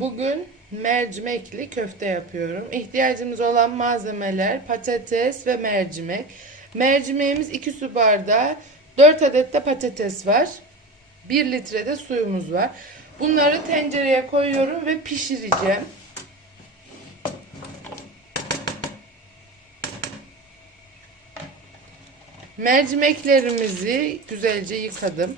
Bugün mercimekli köfte yapıyorum. İhtiyacımız olan malzemeler patates ve mercimek. Mercimeğimiz 2 su bardağı, 4 adet de patates var. 1 litre de suyumuz var. Bunları tencereye koyuyorum ve pişireceğim. Mercimeklerimizi güzelce yıkadım.